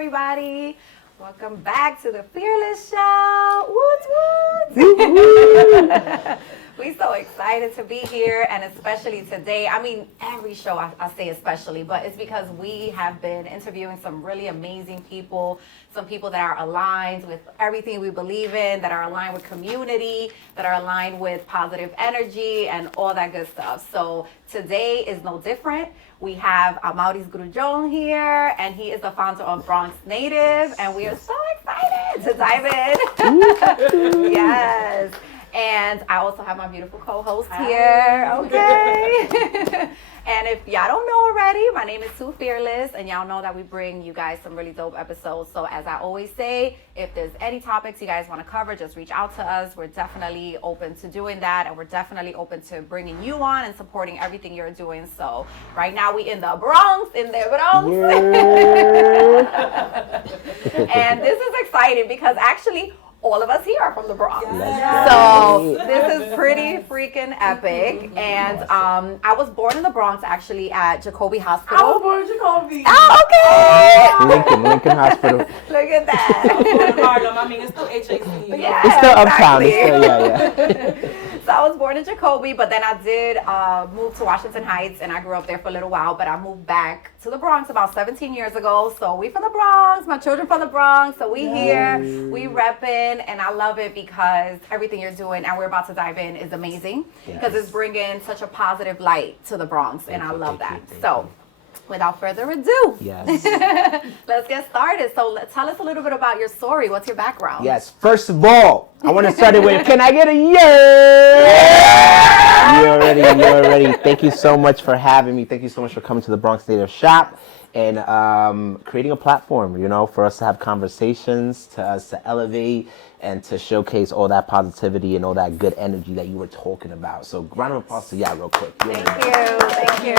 everybody. Welcome back to the Fearless Show. Woot woot. We're so excited to be here, and especially today. I mean, every show I say especially, but it's because we have been interviewing some really amazing people, some people that are aligned with everything we believe in, that are aligned with community, that are aligned with positive energy and all that good stuff. So today is no different. We have Maurice Grujong here, and he is the founder of Bronx Native, and we are so excited to dive in. Yes. And I also have my beautiful co-host here, okay? And if y'all don't know already, my name is Sue Fearless, and y'all know that we bring you guys some really dope episodes. So as I always say, if there's any topics you guys want to cover, just reach out to us. We're definitely open to doing that, and we're definitely open to bringing you on and supporting everything you're doing. So right now we in the Bronx, Yeah. And this is exciting because actually all of us here are from the Bronx. Yes. So this is pretty freaking epic. And I was born in the Bronx actually at Jacoby Hospital. I was born in Jacoby. Oh, okay. Lincoln Hospital. Look at that. I was born in Harlem. I mean, it's still HAC. Yeah, It's still uptown. exactly. It's still, yeah. So I was born in Jacoby, but then I did move to Washington Heights, and I grew up there for a little while, but I moved back to the Bronx about 17 years ago. So we from the Bronx, my children from the Bronx, so we here, we repping, and I love it because everything you're doing, and we're about to dive in, is amazing because it's bringing such a positive light to the Bronx, and I love that. So without further ado, Yes. let's get started. So tell us a little bit about your story. What's your background? Yes. First of all, I want to start it with, can I get a yay? You already. Thank you so much for having me. Thank you so much for coming to the Bronx Native Shop and creating a platform, for us to have conversations, to us to elevate, and to showcase all that positivity and all that good energy that you were talking about. So round of applause to real quick. Thank you.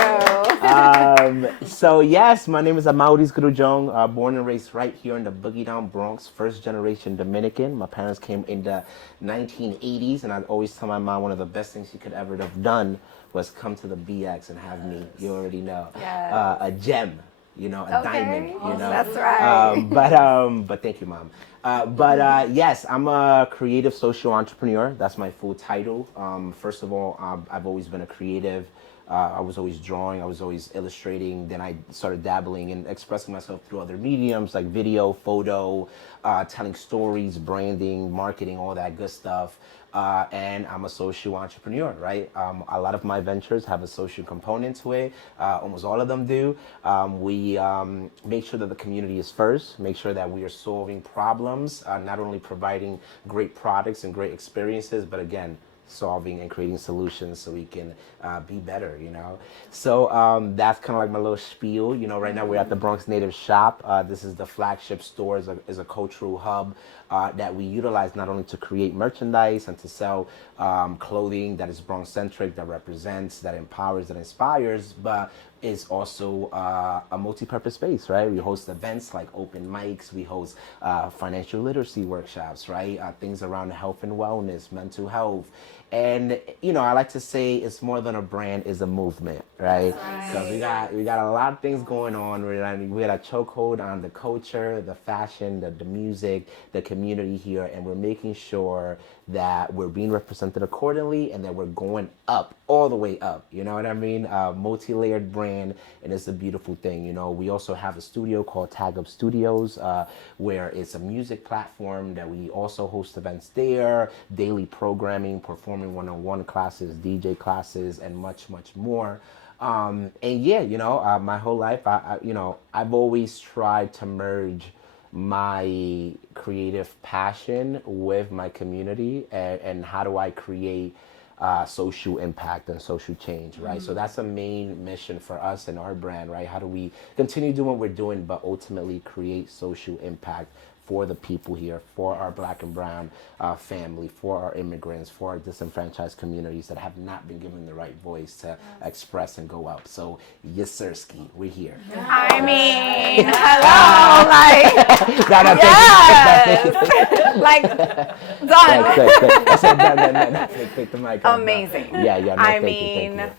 So yes, my name is Maurice Grujong, born and raised right here in the Boogie Down Bronx, first generation Dominican. My parents came in the 1980s, and I always tell my mom one of the best things she could ever have done was come to the BX and have me, you already know, a gem. A diamond, That's right. But thank you, Mom. Yes, I'm a creative social entrepreneur. That's my full title. First of all, I've always been a creative. I was always drawing. I was always illustrating. Then I started dabbling and expressing myself through other mediums like video, photo, telling stories, branding, marketing, all that good stuff. And I'm a social entrepreneur, right? A lot of my ventures have a social component to it. Almost all of them do. We make sure that the community is first, make sure that we are solving problems, not only providing great products and great experiences, but again, solving and creating solutions so we can be better, So that's kind of like my little spiel. Right now we're at the Bronx Native Shop. This is the flagship store, is a cultural hub that we utilize not only to create merchandise and to sell clothing that is Bronx-centric, that represents, that empowers, that inspires, but is also a multi-purpose space, right? We host events like open mics, we host financial literacy workshops, right? Things around health and wellness, mental health. And, I like to say it's more than a brand, it's a movement, right? Because we got a lot of things going on. We got a chokehold on the culture, the fashion, the music, the community here, and we're making sure that we're being represented accordingly and that we're going up, all the way up, you know what I mean? Multi-layered brand, and it's a beautiful thing, We also have a studio called Tag Up Studios, where it's a music platform that we also host events there, daily programming, performing one-on-one classes, DJ classes, and much, much more. And yeah, my whole life, I've always tried to merge my creative passion with my community and how do I create social impact and social change, right? So that's a main mission for us and our brand, right? How do we continue doing what we're doing, but ultimately create social impact for the people here, for our Black and brown family, for our immigrants, for our disenfranchised communities that have not been given the right voice to express and go up. So, yes, sirski, we're here. I mean, hello, like, done. I said done. Take the mic. Amazing. Yeah, no, I thank mean, you.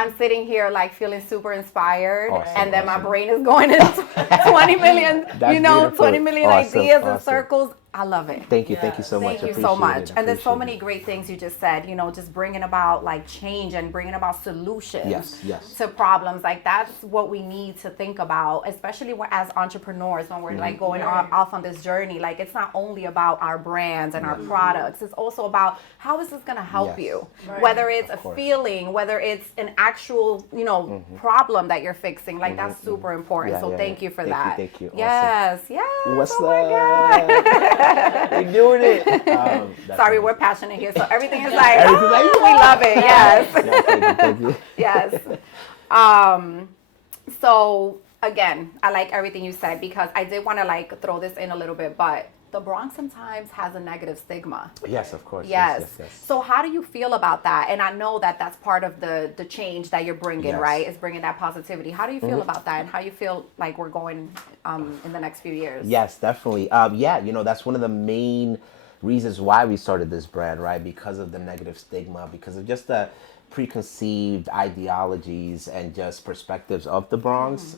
I'm sitting here like feeling super inspired, Awesome, and then my awesome. brain is going in 20 million, That's you know, beautiful. 20 million Awesome, ideas and awesome. circles. I love it. Thank you so much. Thank you so Appreciate much. it, And there's so appreciate many it. great things you just said, you know, just bringing about like change and bringing about solutions Yes. to problems. Like that's what we need to think about, especially as entrepreneurs when we're like going off on this journey. Like it's not only about our brands and our products, it's also about how is this going to help Yes. you, Right. whether it's a course. feeling, whether it's an actual, you know, problem that you're fixing. Like that's super important. Yeah, So yeah, thank yeah. you for Thank you, that. thank you. Awesome. Yes. What's Oh my God. We're doing it. That's Sorry, amazing. we're passionate here, so everything is like, Everything's like, we love it. Yes, Yeah, thank you. yes. So again, I like everything you said because I did want to like throw this in a little bit, but the Bronx sometimes has a negative stigma. Yes, of course. Yes. Yes. So how do you feel about that? And I know that that's part of the change that you're bringing, Yes. right? Is bringing that positivity. How do you feel about that? And how you feel like we're going in the next few years? Yes, definitely. Yeah, you know, that's one of the main reasons why we started this brand, right? Because of the negative stigma, because of just the preconceived ideologies and just perspectives of the Bronx.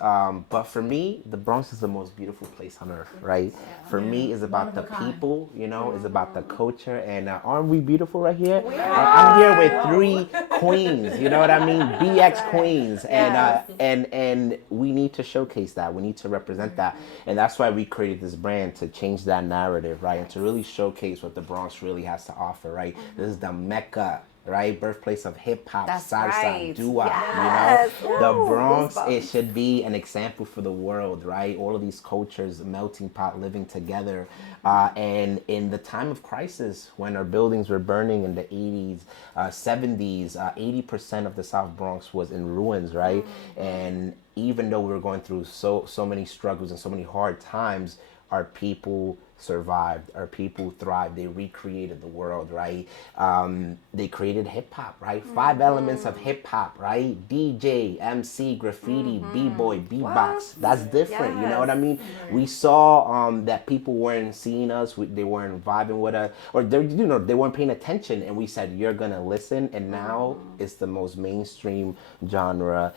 But for me, the Bronx is the most beautiful place on earth, right? For me, it's about the people, you know, it's about the culture. And aren't we beautiful right here? I'm here with 3 queens, you know what I mean? BX queens. And we need to showcase that. We need to represent that. And that's why we created this brand, to change that narrative, right? And to really showcase what the Bronx really has to offer, right? This is the Mecca, right? Birthplace of hip hop, That's salsa, right. doo-wop, Yes. you know? The Woo. Bronx, Goosebumps. it should be an example for the world, right? All of these cultures, a melting pot, living together. And in the time of crisis, when our buildings were burning in the 80s, 70s, 80% of the South Bronx was in ruins, right? And even though we were going through so many struggles and so many hard times, our people survived, our people thrived, they recreated the world, right? They created hip hop, right? 5 elements of hip hop, right? DJ, MC, graffiti, b-boy, beatbox. That's different, you know what I mean? We saw that people weren't seeing us, they weren't vibing with us, or they, you know, they weren't paying attention, and we said, you're gonna listen, and now it's the most mainstream genre.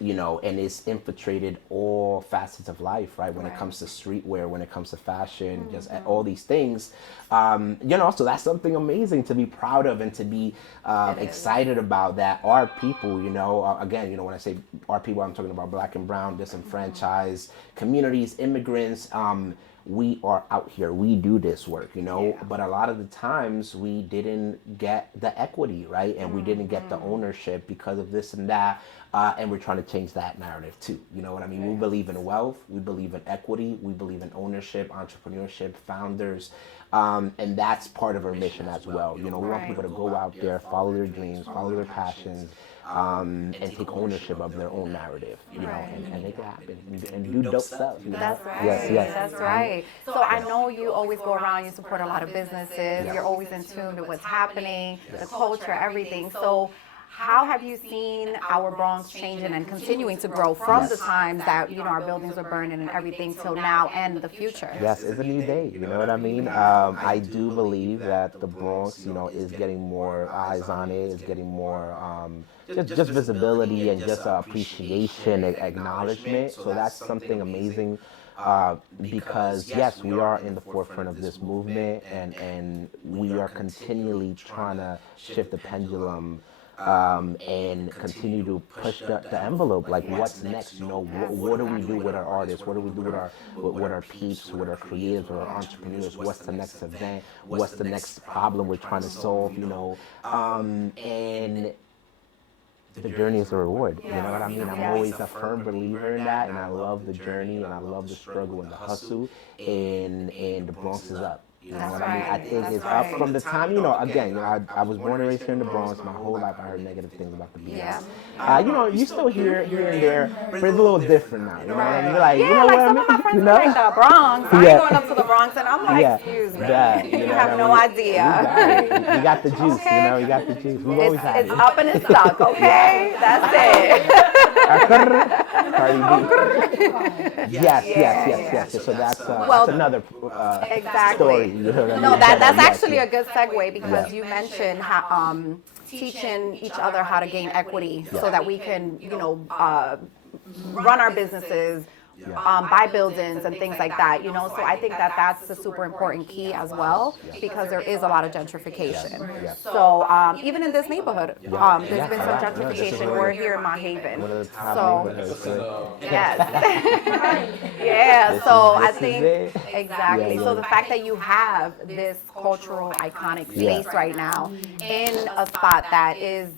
You know, and it's infiltrated all facets of life, right? When it comes to streetwear, when it comes to fashion, just all these things, you know, so that's something amazing to be proud of and to be excited about, that our people, you know, again, you know, when I say our people, I'm talking about Black and brown, disenfranchised communities, immigrants. We are out here, we do this work, you know, but a lot of the times we didn't get the equity, right? And we didn't get the ownership because of this and that. And we're trying to change that narrative too. You know what I mean? We believe in wealth, we believe in equity, we believe in ownership, entrepreneurship, founders. And that's part of our mission as well. You know, we want people to go out there, follow their dreams, follow their passions, and take ownership of their own narrative, you know, and make it happen and do dope stuff. You know? That's right. Yes. That's right. So I know you always go around, you support a lot of businesses, you're always in tune with what's happening, the culture, everything. So how have you seen our Bronx changing and continuing to grow from the times that, you know, our buildings were burning and everything till now and the future? Yes, it's a new day. You know what I mean? I do believe that the Bronx, you know, is getting more eyes on it. Is getting more just visibility and just appreciation and acknowledgement. So that's something amazing. Because yes, we are in the forefront of this movement, and we are continually trying to shift the pendulum. And continue to push the envelope. Like, what's next? You know, what do we do with our artists? What do we do with our peeps, with our creatives, with our entrepreneurs? What's the next event? What's the next problem we're trying to solve? You know, and the journey is a reward. You know what I mean? I'm always a firm believer in that, and I love the journey, and I love the struggle and the hustle, and the Bronx is up. You know what I mean? I think it's up from the time, you know, again, you know, I was born and raised here in the Bronx. My whole life I heard negative things about the BX. You know, you still hear here and there, but it's a little different now. You know what I mean? Like, Yeah, you know like what I some mean? of my friends You are know? like the Bronx. I ain't going up to the Bronx, and I'm like, excuse me, you have no idea. We got the juice, you know, we got the juice. We've always had It's it. up and it's stuck, okay? That's it. Cardi B. Yes. So that's another Exactly. story. You know what I mean? No, that's Yes, actually yes. a good segue because Yeah. you mentioned how, teaching each other how to gain equity so that we can, run our businesses, buy buildings and things like that, So I think that that's a super important key as well because there is a lot of gentrification. Yes. So even in this neighborhood, there's been some Yeah. No, this is gentrification. We're here in Mount Haven. One of the top So neighborhoods, right? yes. Yeah, so I This is think it. exactly. Yeah, So yeah. the fact that you have this cultural iconic Yeah. space right now in a spot that is,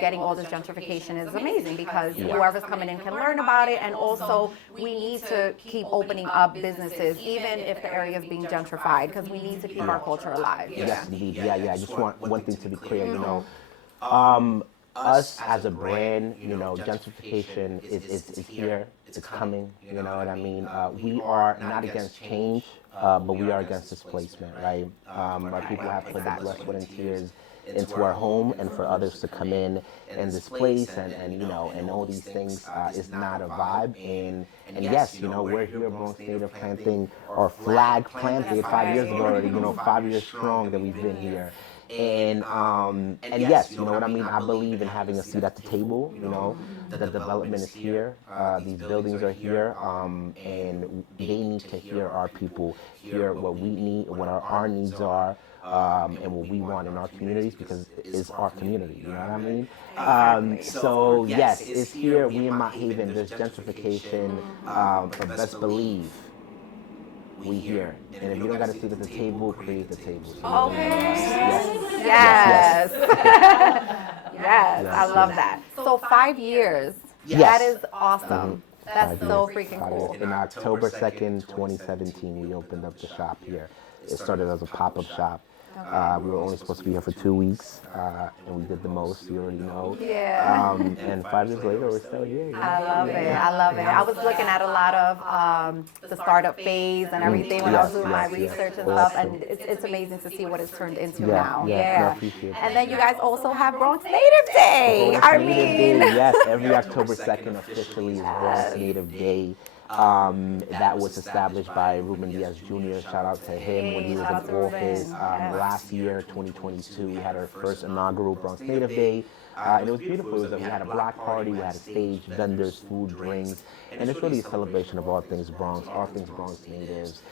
getting all this gentrification is amazing because whoever's coming in can learn about it, and also we need to keep opening up businesses even if the area is being gentrified because we need to keep our culture alive. Yes, indeed. Yeah. I just want one thing to be clear. Us as a brand, gentrification is here. It's coming. You know what I mean? We are not against change, but we are against displacement, right? Our people have put their blood, sweat, and tears into our home, and for others to come in and displace and all these things is not a vibe. And yes, we're here, Bronx Native, planting our flag planted 5 years ago already. 5 years strong that we've been here. And yes, you know what I mean? I believe in having a seat at the table. The development is here. These buildings are here, and they need to hear our people, hear what we need, what our needs are, and what we want in our communities because it's our community. You know what I mean? So yes, it's here. We in Mount Haven. There's gentrification, but best believe we here. And if you don't got a seat at the table, create the table. So Yes. Yes, I love that. So 5 years. Yes. That is awesome. That's 5 so years, freaking 5 cool. years. In October 2nd, 2017, we opened up the shop here. It started as a pop-up shop. We were only supposed to be here for 2 weeks, and we did the most, you already know. Yeah. And 5 years later, we're still here. I love it. I love it. I was looking at a lot of the startup phase and everything when I was doing my research and stuff, and it's amazing to see what it's turned into now. No, I Yeah. appreciate it. And then you guys also have Bronx Native Day. Bronx Native Day, yes, every October 2nd officially is Bronx Native Day. That was established by Ruben Diaz Jr. Shout out to him when he was in office. Last year, 2022, we had our first inaugural Bronx Native Day. And it was beautiful. We had a block party, we had a stage, vendors, food, drinks, and it's really a celebration of all things Bronx Natives.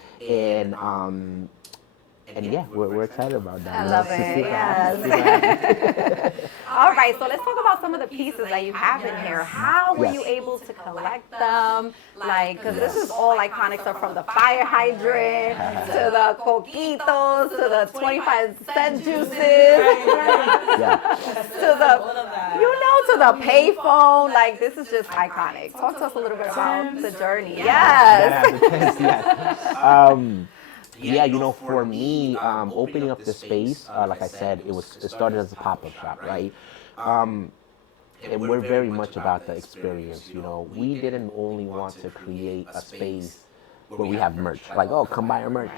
And yeah, we're excited about that. I love it. Yes. All right, so let's talk about some of the pieces that you have in here. How were you able to collect them? Because this is all iconic stuff, from the fire hydrant to the coquitos to the 25-cent juices to the payphone. This is just iconic. Talk to us a little bit about the journey. Yes. Yeah, for me, opening up the space, like I said, it started as a pop-up shop, right? And we're very much about the experience, We didn't only want to create a space where we have merch, oh, come buy our merch,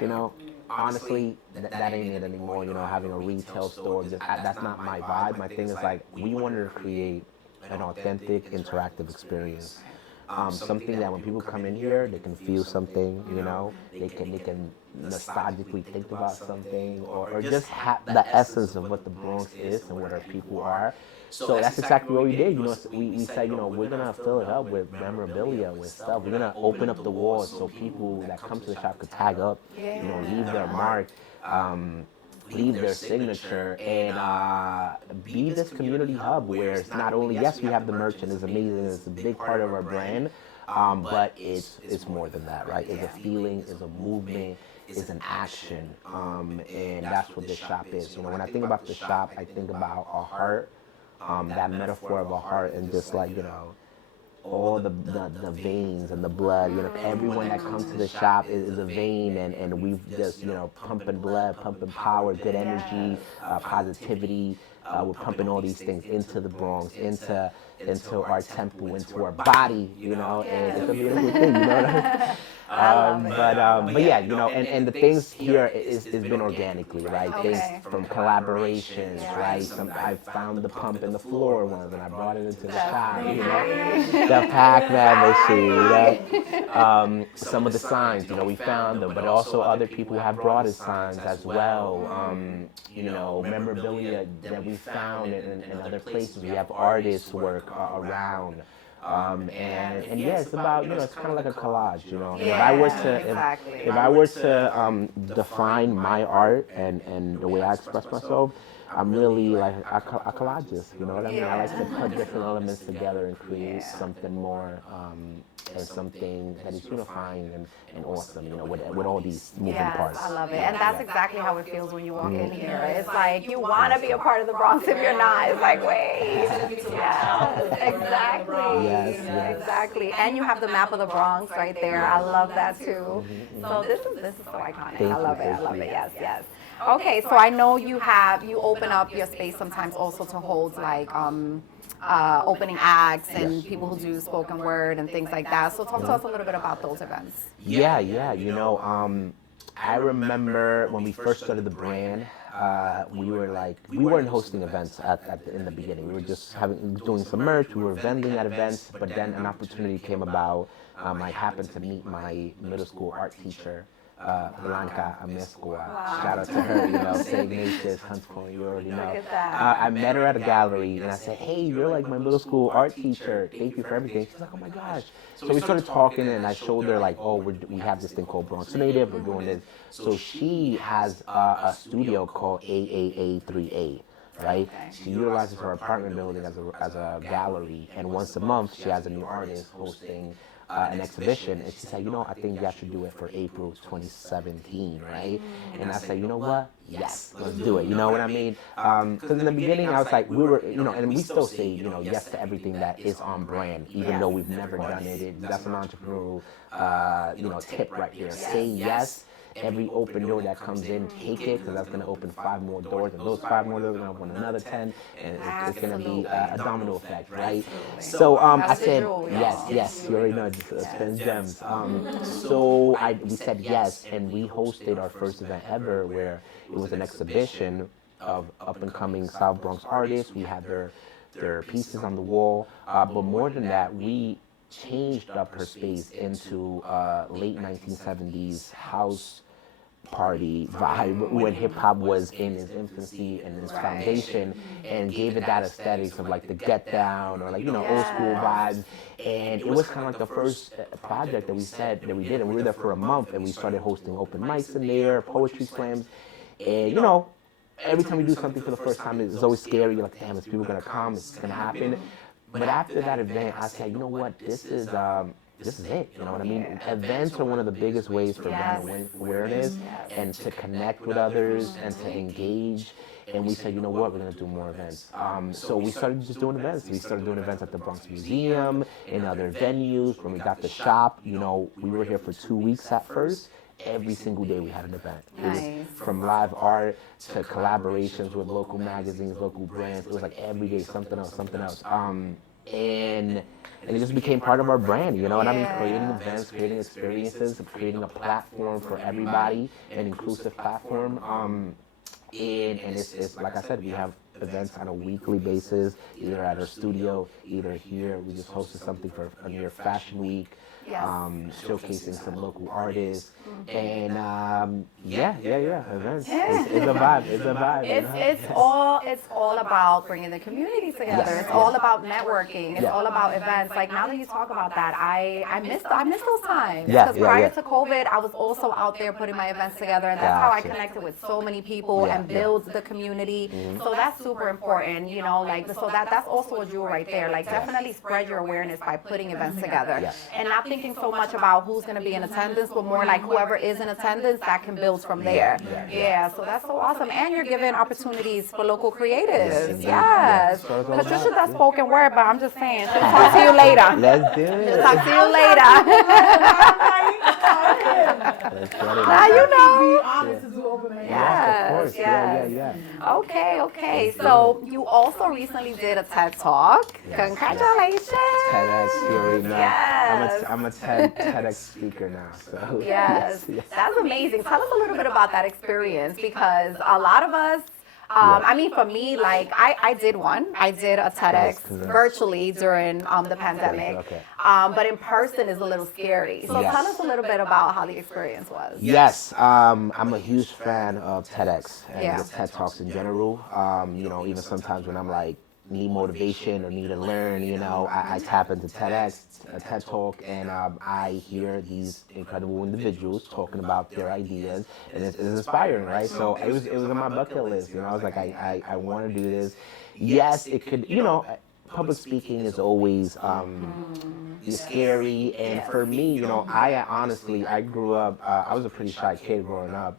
Honestly, that ain't it anymore, having a retail store, that's not my vibe. My thing is we wanted to create an authentic, interactive experience. Something that when people come in here, they can feel something, they can nostalgically think about something, or just have the essence of what the Bronx is and what our people are. So that's exactly what we did. We said, we're gonna fill it up with memorabilia, with stuff. We're gonna open up the walls so people that come to the shop could tag up, leave their mark, leave their signature, and be this community hub where it's not only, yes, we have the merch and it's amazing, it's a big part of our brand, but it's more than that, right? It's a feeling, it's a movement, it's an action, and that's what this shop is. When I think about the shop, I think about a heart, that metaphor of a heart, and just all the veins and the blood. Everyone that comes to the shop is a vein, and we've just, pumping blood, pumping power, good energy, positivity. We're pumping all these things into the Bronx, into our temple, into our body, and it's a beautiful thing, But yeah, you know, and the things here is been organically, right? Things Okay. from collaborations, right? I found the pump in the floor once and I brought it into the shop, you know, the Pac-Man machine, you know. Some of the signs, you know, we found them, but also other people have brought us signs as well. You know, memorabilia that we found in other places. We have artists work around. And yeah, it's about, you know, it's kind of like a collage, you know. And if I were to, exactly. if I were to define my art and the way I express myself, I'm really like a collagist, you know what I mean? I like to put different elements together and create something more, and something that is unifying and awesome, you know, with all these moving Yes, parts. I love it. And that's exactly how it feels when you walk in here. It's like you want to be a part of the Bronx if you're not. It's like, wait. Yes, exactly. Yes. Exactly. And you have the map of the Bronx right there. I love that too. So this is so iconic. I love it. I love it. Yes, yes. Okay, so I know you open up your space sometimes also to hold like opening acts and people who do spoken word and things like that. So talk to us a little bit about those events. Yeah, you know, I remember when we first started the brand, we weren't hosting events in the beginning. We were just doing some merch, we were vending at events, but then an opportunity came about. I happened to meet my middle school art teacher, Blanca Amescua. Shout out to her, you know, St. Ignatius, Hunts Point, you already know. Look at that. I met her at a gallery and I said, hey, you're like my middle school art teacher. Thank you for everything. She's like, oh my gosh. So we started talking and I showed her like, oh, we have this thing called Bronx Native. We're doing this. So she has a studio called AAA3A. Right? She utilizes her apartment building as a gallery, and once a month she has a new artist hosting an exhibition, and she said, you know, I think y'all should do it for April 2017, right? And I said, you know what? Yes, let's do it. You know what I mean? Because in the beginning, I was like, we were, you know, and we still say, you know, yes to everything that is on brand, even though we've never done it. That's an entrepreneurial, you know, tip right here. Say yes. Every open door that comes in, take it, because that's going to open 5 more doors, and those 5 more doors are going to open another 10, and it's going to be a domino effect, right? So I said, yes, you already know, spend gems. So we said yes, and we hosted our first event ever, where it was an exhibition of up-and-coming South Bronx artists. We had their pieces on the wall, but more than that, we changed up her space into late 1970s house party vibe when hip hop was in its infancy and its foundation, and gave it that aesthetics of like the Get Down or like, you know, old school vibes. And it was kind of like the first project that we did, and we were there for a month, and we started hosting open mics in there, poetry slams, and you know, every time we do something for the first time, it's always scary. You're like, damn, is people gonna come? Is it gonna happen? But after that event, I said, you know what, this is it, you know what I mean? Events are one of the biggest ways for brand awareness and to connect with others and to engage. And we said, you know what, we're gonna do more events. So we started just doing events. We started doing events at the Bronx Museum, in other venues. When we got the shop, you know, we were here for 2 weeks at first. Every single day we had an event. It was from live art to collaborations with local magazines, local brands. It was like every day something else. And it just became part of our brand, you know what I mean? Creating events, creating experiences, creating a platform for everybody, an inclusive platform. And it's like I said, we have events on a weekly basis, either at our studio, either here. We just hosted something for a New York Fashion Week. Showcasing some local artists, and events. It's a vibe. It's all about bringing the community together. It's all about networking. It's all about events. Like now that you talk about that, I miss those times. Because prior to COVID, I was also out there putting my events together, and that's how I connected with so many people and build the community. So that's super important, you know. Like so that's also a jewel right there. Like definitely spread your awareness by putting events together, and not thinking so much about who's going to be in attendance, but more like whoever is in attendance that can build from there. So that's so awesome. And you're giving opportunities for local creatives. Yes. Patricia does spoken word, but I'm just saying, she'll talk to you later. Let's do it. She'll talk to you later. Let's get it. Now you know. Be honored to do open mic. Yes, of course. Yes. Yeah. Okay. So you also recently did a TED Talk. Yes. Congratulations. TEDx, you already know. Yes. I'm a TEDx speaker now, so. Yes. That's amazing. Tell us a little bit about that experience because a lot of us, I mean, for me, like I did one. I did a TEDx virtually during the pandemic, Okay. but in person is a little scary. So Yes. tell us a little bit about how the experience was. Yes, I'm a huge fan of TEDx and Yeah. just TED Talks in general. Even sometimes when I'm like need motivation or need to learn, I tap into TEDx, a TED Talk, and I hear these incredible individuals talking about their ideas, and it's inspiring, right? So it was on my bucket list. I was like, I want to do this. Yes, it could, public speaking is always scary, and for me, I honestly, I grew up, I was a pretty shy kid growing up,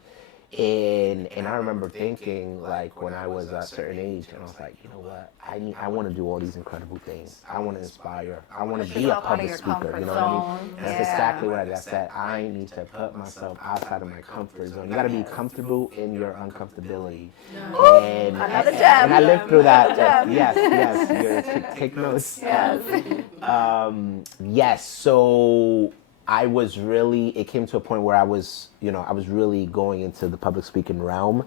and I remember thinking, like, when I was a certain age, and I was like, you know what, I want to do all these incredible things. I want to inspire. I want to be a public speaker. You know what I mean? And that's exactly what I said. I need to put myself outside of my comfort zone. You got to be comfortable in your uncomfortability. And Another gem. And I lived through that. Yes. Take notes. Yes. So it came to a point where I was really going into the public speaking realm.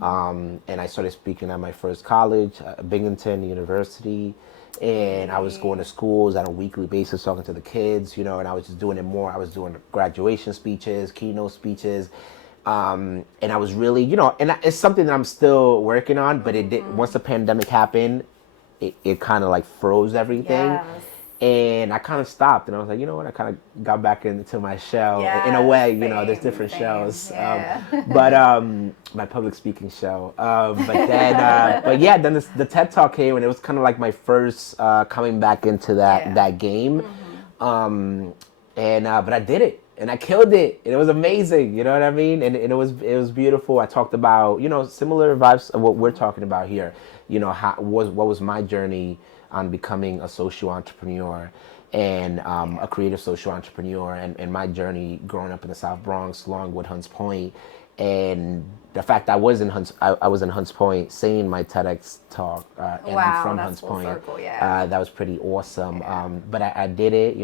And I started speaking at my first college, Binghamton University. And I was going to schools on a weekly basis, talking to the kids, and I was just doing it more. I was doing graduation speeches, keynote speeches. And I was really, and it's something that I'm still working on, but it did, once the pandemic happened, it kind of like froze everything. Yes. And I kind of stopped, and I was like, you know what? I kind of got back into my shell. Yes, in a way, there's same, different same. shells. Yeah. But my public speaking show. Then the TED Talk came, and it was kind of like my first coming back into that game. But I did it, and I killed it, and it was amazing. You know what I mean? And it was beautiful. I talked about similar vibes of what we're talking about here. What was my journey on becoming a social entrepreneur and a creative social entrepreneur, and my journey growing up in the South Bronx, Longwood, Hunts Point, and the fact I was in Hunts Point saying my TEDx talk, and I'm from Hunts Point. Circle, that was pretty awesome. But I did it,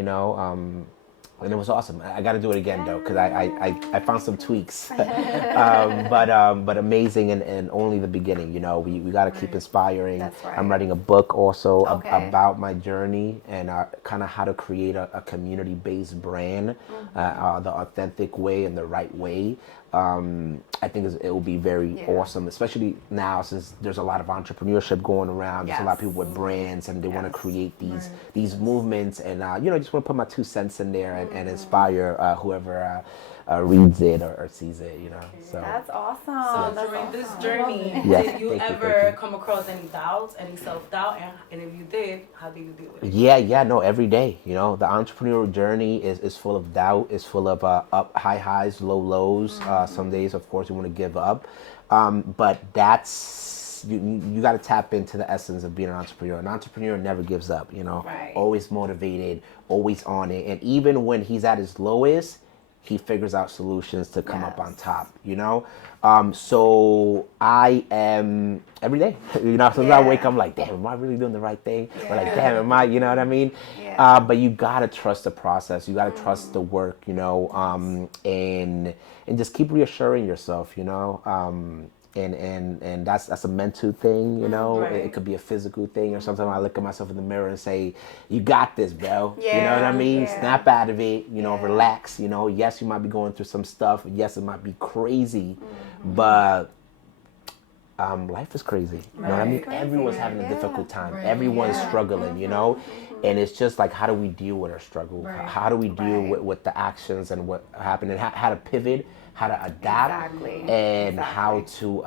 and it was awesome. I got to do it again though, because I found some tweaks. But amazing, and only the beginning. We got to keep inspiring. That's right. I'm writing a book also about my journey and kind of how to create a community-based brand, the authentic way and the right way. I think it will be very awesome, especially now since there's a lot of entrepreneurship going around. There's a lot of people with brands, and they want to create these movements, and just want to put my 2 cents in there and inspire whoever reads it or sees it. So That's awesome. So during this journey, Yes, did you thank you. ever come across any doubts, any self-doubt, and if you did, how did you deal with it? Yeah, every day. The entrepreneurial journey is full of doubt. It's full of high highs, low lows. Some days, of course, you want to give up, but that's you got to tap into the essence of being an entrepreneur. An entrepreneur never gives up. Right. Always motivated, always on it, and even when he's at his lowest, he figures out solutions to come up on top. So I am every day. Sometimes I wake up, I'm like, damn, am I really doing the right thing? Or like, damn, am I? You know what I mean? Yeah. But you gotta trust the process. You gotta trust the work. And just keep reassuring yourself. And that's a mental thing. Right. It could be a physical thing, or sometimes I look at myself in the mirror and say, you got this, bro. You know what I mean? Yeah. Snap out of it. Relax. Yes, you might be going through some stuff. Yes, it might be crazy, but life is crazy. You know what I mean? Everyone's having a difficult time. Everyone's struggling, and it's just like, how do we deal with our struggle? How do we deal with the actions and what happened, and how to pivot, how to adapt, and how to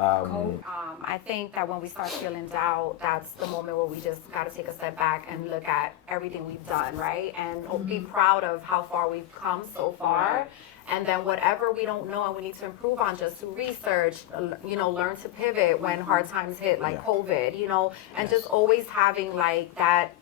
I think that when we start feeling doubt, that's the moment where we just got to take a step back and look at everything we've done, right? And be proud of how far we've come so far. And then whatever we don't know and we need to improve on, just to research, learn to pivot when hard times hit, like COVID, and just always having like that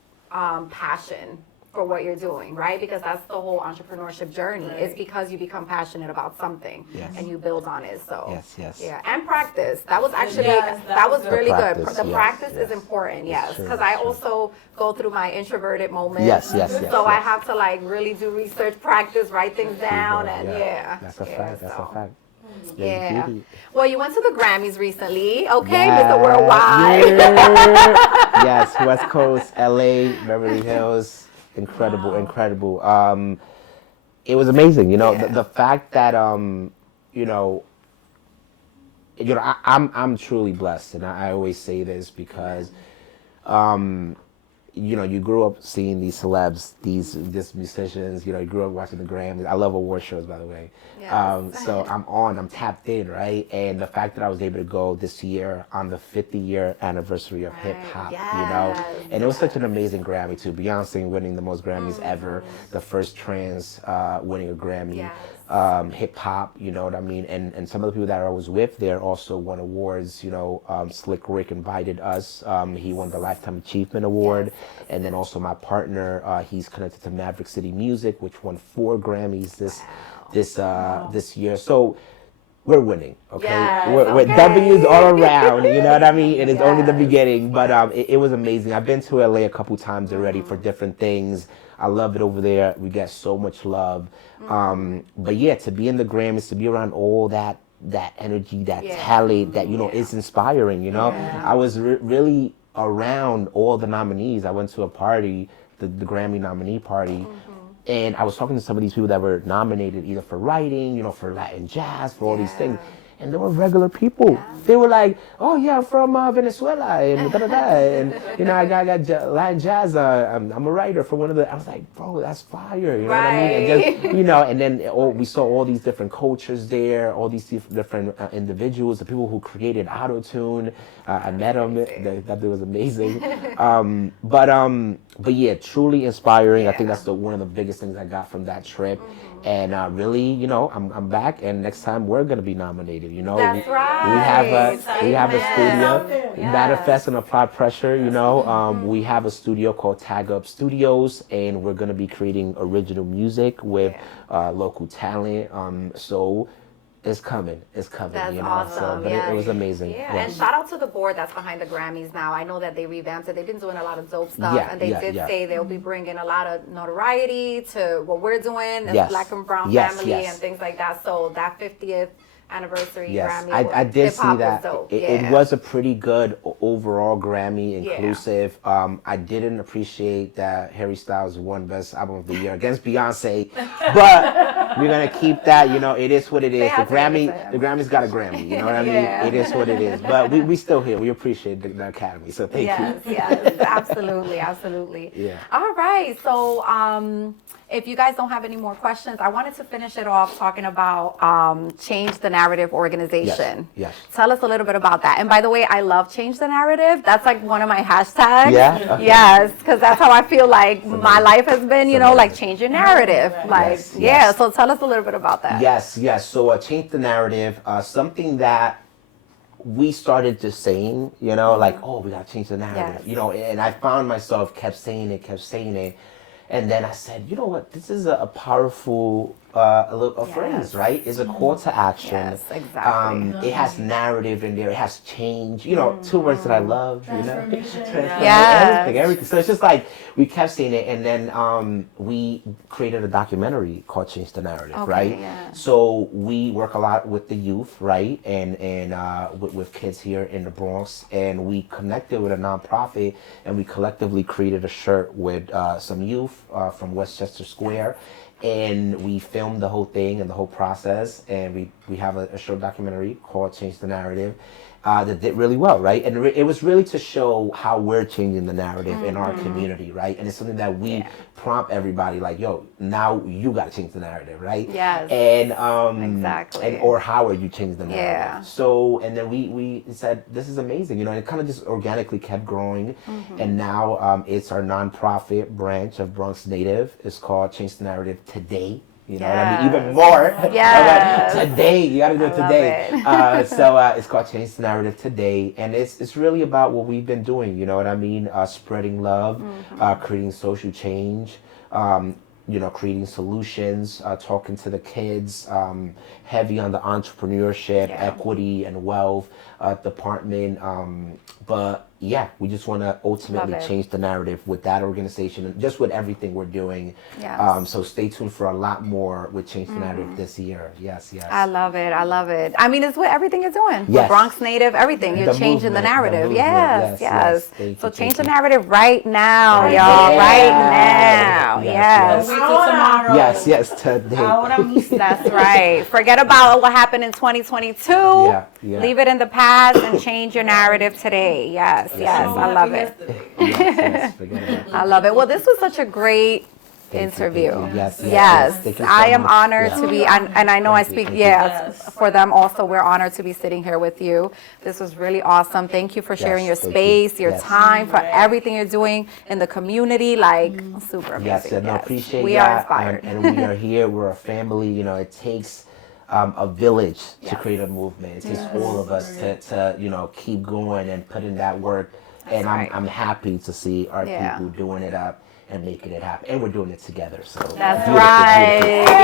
passion for what you're doing, right? Because that's the whole entrepreneurship journey. Right. It's because you become passionate about something and you build on it. So Yes. yeah, and practice. That was actually Yes, that was the really practice, good. The yes, practice is yes. important, That's yes, true, because that's I true. also go through my introverted moments. Yes. So I have to like really do research, practice, write things down, and That's a fact. That's a so. fact. Yeah. Indeed. Well, you went to the Grammys recently, okay, Yeah, Mr. Worldwide. yeah. Yes, West Coast, LA, Beverly Hills, incredible, Wow. incredible. It was amazing, Yeah. the fact that you know, I'm truly blessed, and I always say this because you grew up seeing these celebs, these musicians. You grew up watching the Grammys. I love award shows, by the way. Yes. So I'm tapped in, right? And the fact that I was able to go this year on the 50-year anniversary of hip hop, Yes. and it was such an amazing Grammy too. Beyonce winning the most Grammys ever, the first trans winning a Grammy. Yes. Hip hop, you know what I mean? And some of the people that I was with there also won awards. Slick Rick invited us. He won the Lifetime Achievement Award. And then also my partner, he's connected to Maverick City Music, which won 4 Grammys this year. So we're winning, okay? Yes, We're okay. W's all around, you know what I mean? And it's only the Yes. beginning, but it was amazing. I've been to LA a couple times already for different things. I love it over there. We get so much love. But yeah, to be in the Grammys, to be around all that energy, that talent, that is inspiring. I was really around all the nominees. I went to a party, the Grammy nominee party. And I was talking to some of these people that were nominated either for writing, for Latin jazz, for all these things. And they were regular people. They were like, "Oh yeah, I'm from Venezuela, and da da da, and I got Latin jazz. I'm a writer for one of the." I was like, "Bro, that's fire," you know what I mean? And just and then we saw all these different cultures there, all these different individuals, the people who created autotune. I met them. That was amazing. But yeah, truly inspiring. I think that's one of the biggest things I got from that trip. And really, I'm back, and next time we're gonna be nominated. That's right. We have a studio, Yes. Manifest and Apply Pressure. We have a studio called Tag Up Studios, and we're gonna be creating original music with local talent. So it's coming. It's coming. That's So, awesome. but it was amazing. Yeah, and shout out to the board that's behind the Grammys now. I know that they revamped it. They've been doing a lot of dope stuff, and they did say they'll be bringing a lot of notoriety to what we're doing as Black and Brown family and things like that. So that 50th anniversary Grammy, I did see hip-hop that. was dope. It was a pretty good overall Grammy, inclusive. I didn't appreciate that Harry Styles won Best Album of the Year against Beyonce, but we're gonna keep that. It is what it is. The Grammy's got a Grammy. You know what I mean? It is what it is. But we still here. We appreciate the Academy. So thank you. Yes, absolutely. Yeah. All right, so if you guys don't have any more questions, I wanted to finish it off talking about Change the Narrative organization. Yes. Tell us a little bit about that. And by the way, I love Change the Narrative. That's like one of my hashtags. Yeah? Okay. Yes, because that's how I feel like my life has been, like change your narrative. Like, so tell us a little bit about that. Yes. So Change the Narrative, something that we started just saying, like, oh, we got to change the narrative, and I found myself kept saying it. And then I said, you know what, this is a powerful phrase, right? It's a call to action. Yes, exactly. It has narrative in there. It has change. 2 words that I love, everything. So it's just like, we kept saying it, and then we created a documentary called Change the Narrative, right? Yeah. So we work a lot with the youth, right? And with kids here in the Bronx, and we connected with a nonprofit, and we collectively created a shirt with some youth from Westchester Square. And we filmed the whole thing and the whole process, and we have a short documentary called Change the Narrative that did really well, right? And it was really to show how we're changing the narrative in our community, right? And it's something that we prompt everybody, like, yo, now you got to change the narrative, right? Yes. And exactly. or how are you changing the narrative? Yeah. So, and then we said, this is amazing, and it kind of just organically kept growing, and now it's our nonprofit branch of Bronx Native. It's called Change the Narrative Today. What I mean? Even more. Yes. Today, you got to do it today. So it's called Change the Narrative Today, and it's really about what we've been doing. You know what I mean? Spreading love, creating social change, creating solutions, talking to the kids, heavy on the entrepreneurship, equity, and wealth department. But yeah, we just want to ultimately change the narrative with that organization and just with everything we're doing. Yes. So stay tuned for a lot more with Change the Narrative this year. Yes, yes. I love it. I love it. I mean, it's what everything you're doing. Yes. With Bronx Native, everything. You're The changing the movement, narrative. the movement. Yes. Thank So you, change thank the you. narrative right now, y'all. Right now. Yes. Yes, Wait till tomorrow. Yes, today. Ahora mismo. That's right. Forget about what happened in 2022. Yeah. Leave it in the past and change your narrative today. Yes. I love it. Yes, forget about it. I love it. Well, this was such a great interview. Thank you. Yes. Thank you so I am much. honored Yeah. to be, and I know I Thank you, speak, thank you. Yes. for them also. We're honored to be sitting here with you. This was really awesome. Thank you for sharing your thank you. space, your Yes. time, for everything you're doing in the community. Like, super amazing. Yes, and I appreciate We that. are inspired. And we are here. We're a family. It takes a village to create a movement. It takes all of us to keep going and put in that work. And right. I'm happy to see our Yeah. people doing it up and making it happen. And we're doing it together. So That's beautiful, right. beautiful.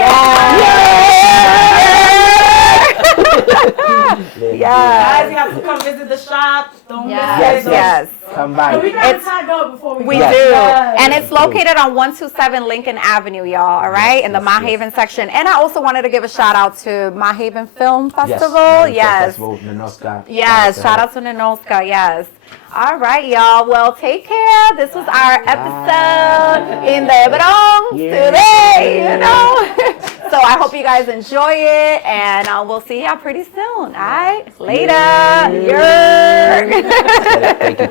Guys, you have to come visit the shop. Don't miss it. Yes. Come by. We got to tag up before we We go. do. Yes. And it's located on 127 Lincoln Avenue, y'all, all right, in the yes, Mahaven section. And I also wanted to give a shout out to Mahaven Film Festival. Festival, Ninoska. Yes, shout out to Ninoska, yes. All right, y'all. Well, take care. This was our episode in the Bronx today, So I hope you guys enjoy it, and we'll see y'all pretty soon, all right? Later. Thank you.